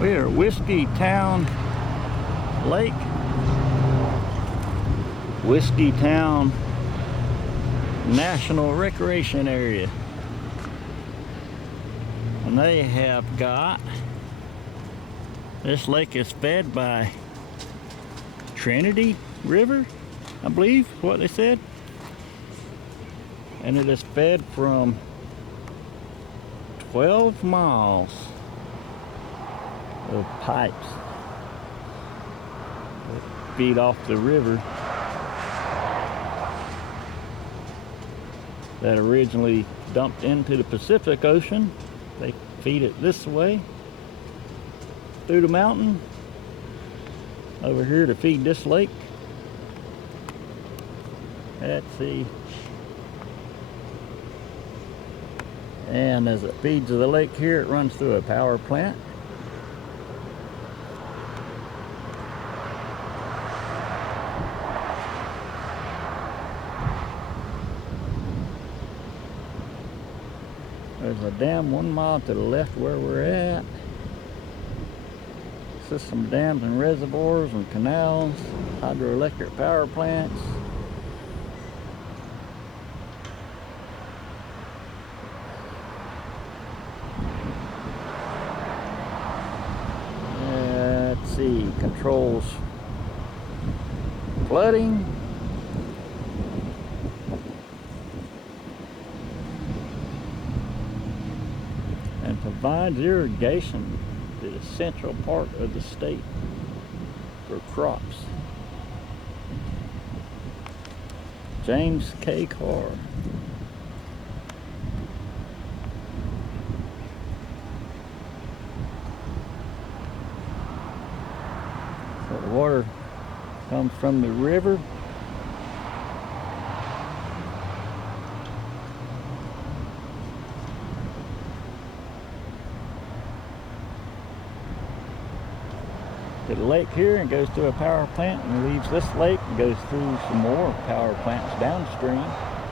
We are at Whiskeytown Lake, Whiskeytown National Recreation Area. And they have got, this lake is fed by Trinity River, I believe what they said. And it is fed from 12 miles of pipes that feed off the river that originally dumped into the Pacific Ocean. They feed it this way through the mountain over here to feed this lake. Let's see. And as it feeds the lake here, it runs through a power plant. There's a dam 1 mile to the left where we're at. System dams and reservoirs and canals, hydroelectric power plants. Let's see, controls flooding. And provides irrigation to the central part of the state for crops. James K. Carr. So the water comes from the river. To the lake here and goes through a power plant and leaves this lake and goes through some more power plants downstream,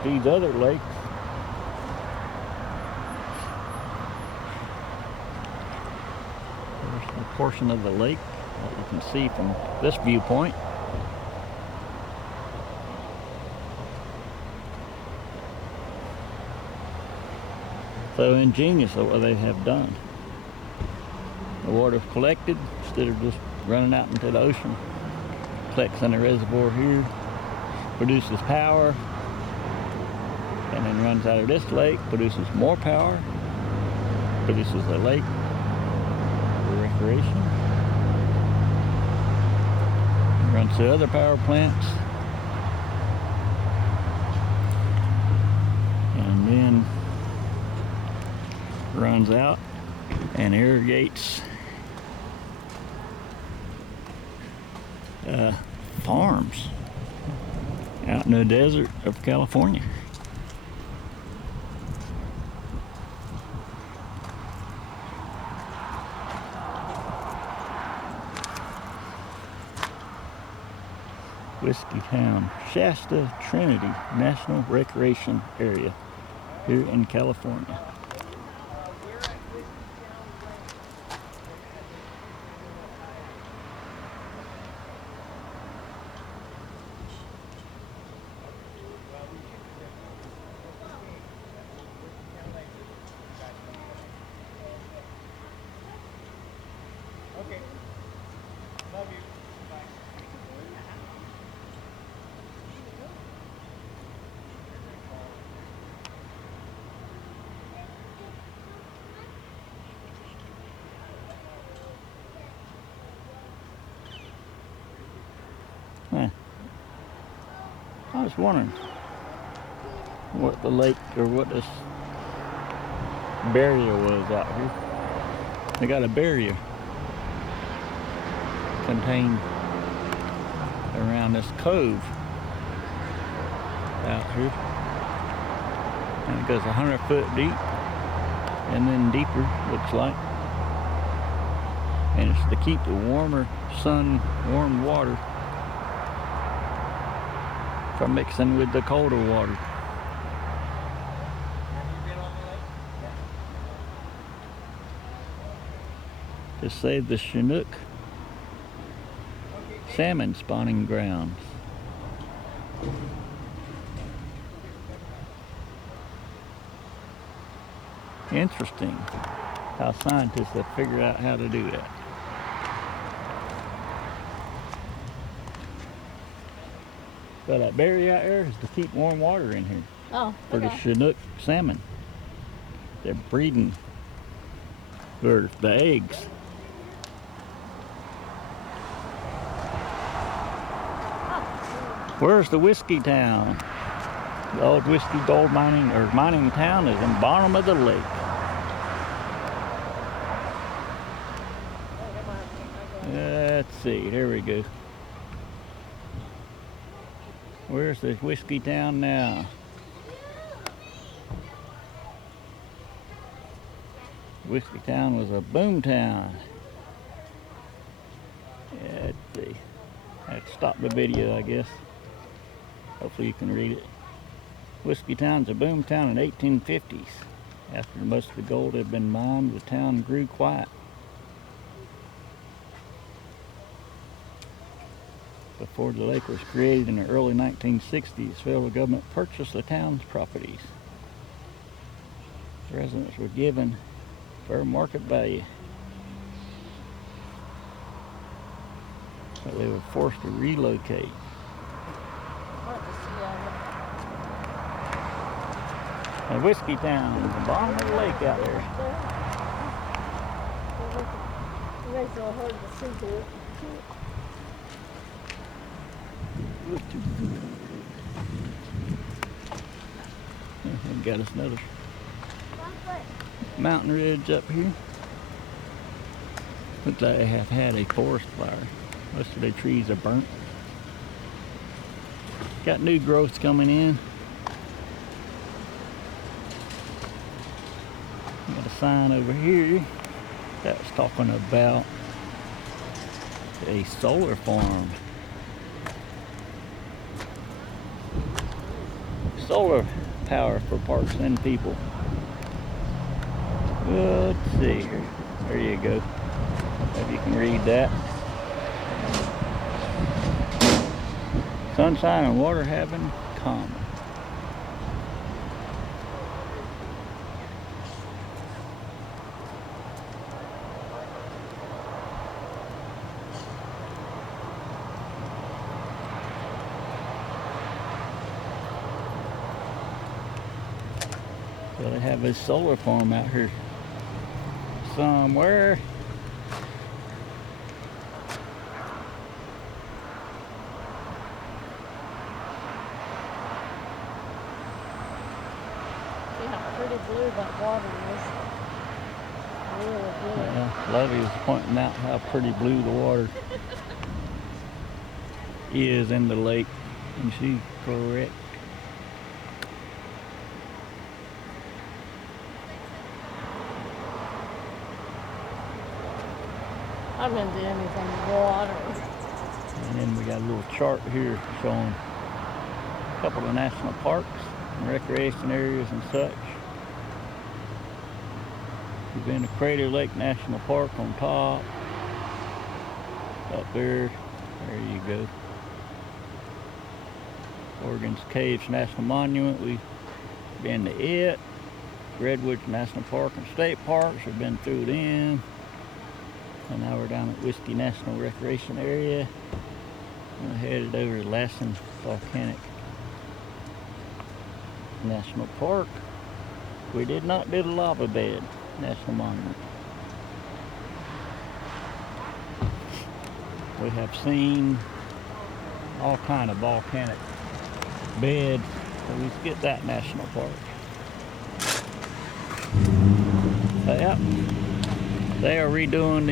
feeds other lakes. There's a portion of the lake that you can see from this viewpoint. So ingenious at what they have done. The water is collected instead of just running out into the ocean. Collects in a reservoir here, produces power, and then runs out of this lake, produces more power, produces a lake for recreation, runs to other power plants, and then runs out and irrigates farms out in the desert of California. Whiskeytown, Shasta, Trinity National Recreation Area here in California. Okay. Love you. Bye. I was wondering what the lake or what this barrier was out here. They got a barrier contained around this cove out here, and it goes 100 foot deep and then deeper, looks like, and it's to keep the warmer sun, warm water from mixing with the colder water. to save the Chinook salmon spawning grounds. Interesting how scientists have figured out how to do that. So that berry out there is to keep warm water in here for the Chinook salmon. They're breeding for the eggs. Where's the Whiskeytown? The old whiskey gold mining or mining town is in the bottom of the lake. Let's see, here we go. Where's the Whiskeytown now? Whiskeytown was a boom town. Yeah, let's see. I have to stop the video, I guess. Hopefully you can read it. Whiskeytown's a boom town in the 1850s. After most of the gold had been mined, the town grew quiet. Before the lake was created in the early 1960s, federal government purchased the town's properties. Residents were given fair market value, but they were forced to relocate. And Whiskeytown is the bottom of the lake out there. It makes it hard to see to it. Got us another mountain ridge up here. Looks like they have had a forest fire. Most of the trees are burnt. Got new growth coming in. Got a sign over here that's talking about a solar farm. Solar power for parks and people. Let's see here. There you go. Maybe you can read that. Sunshine and water having common. So they have a solar farm out here somewhere. See how pretty blue that water is. Really blue. Yeah, Lovey was pointing out how pretty blue the water is in the lake, and she's correct. I'm into anything water. And then we got a little chart here showing a couple of national parks and recreation areas and such. We've been to Crater Lake National Park on top. Up there you go. Oregon's Caves National Monument, we've been to it. Redwoods National Park and State Parks, we've been through them. And now we're down at Whiskey National Recreation Area. We're headed over to Lassen Volcanic National Park. We did not do the Lava Bed National Monument. We have seen all kind of volcanic beds, so we skip that national park. But yep, they are redoing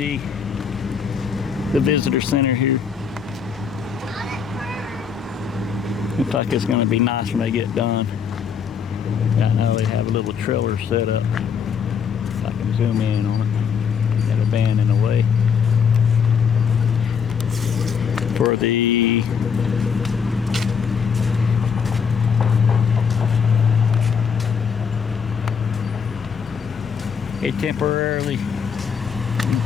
the visitor center here. Looks like it's going to be nice when they get done. Right now they have a little trailer set up. I can zoom in on it. Got a van in the way. For the temporarily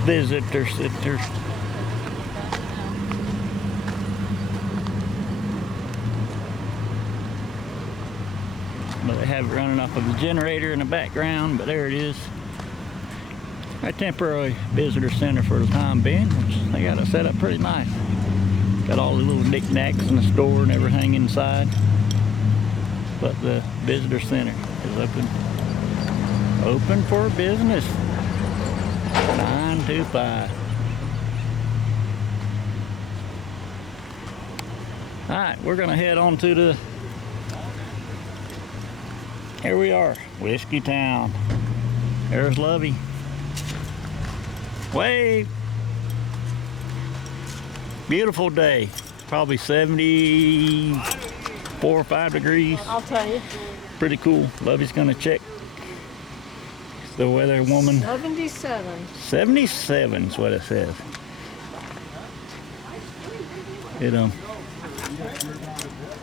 visitor center. But they have it running off of the generator in the background, but there it is. A temporary visitor center for the time being, which they got it set up pretty nice. Got all the little knickknacks in the store and everything inside. But the visitor center is open for business. 9 to 5. All right, we're gonna head on to the. Here we are, Whiskeytown. There's Lovey. Wave. Beautiful day. Probably 74 or 5 degrees. I'll tell you. Pretty cool. Lovey's gonna check the weather woman. 77. 77 is what it says.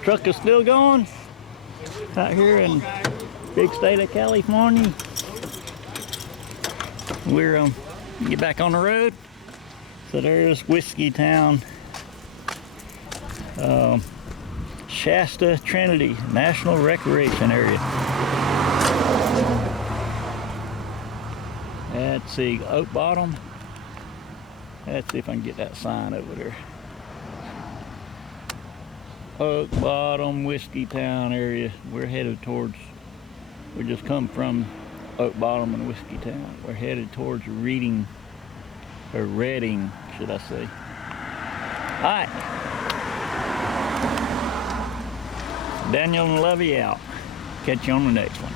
Truck is still going out here in big state of California. We're get back on the road. So there's Whiskeytown, Shasta Trinity National Recreation Area. Let's see, Oak Bottom. Let's see if I can get that sign over there. Oak Bottom, Whiskeytown area. We're headed towards, we just come from Oak Bottom and Whiskeytown. We're headed towards Reading, or Reading, should I say. All right. Daniel and Lovey out. Catch you on the next one.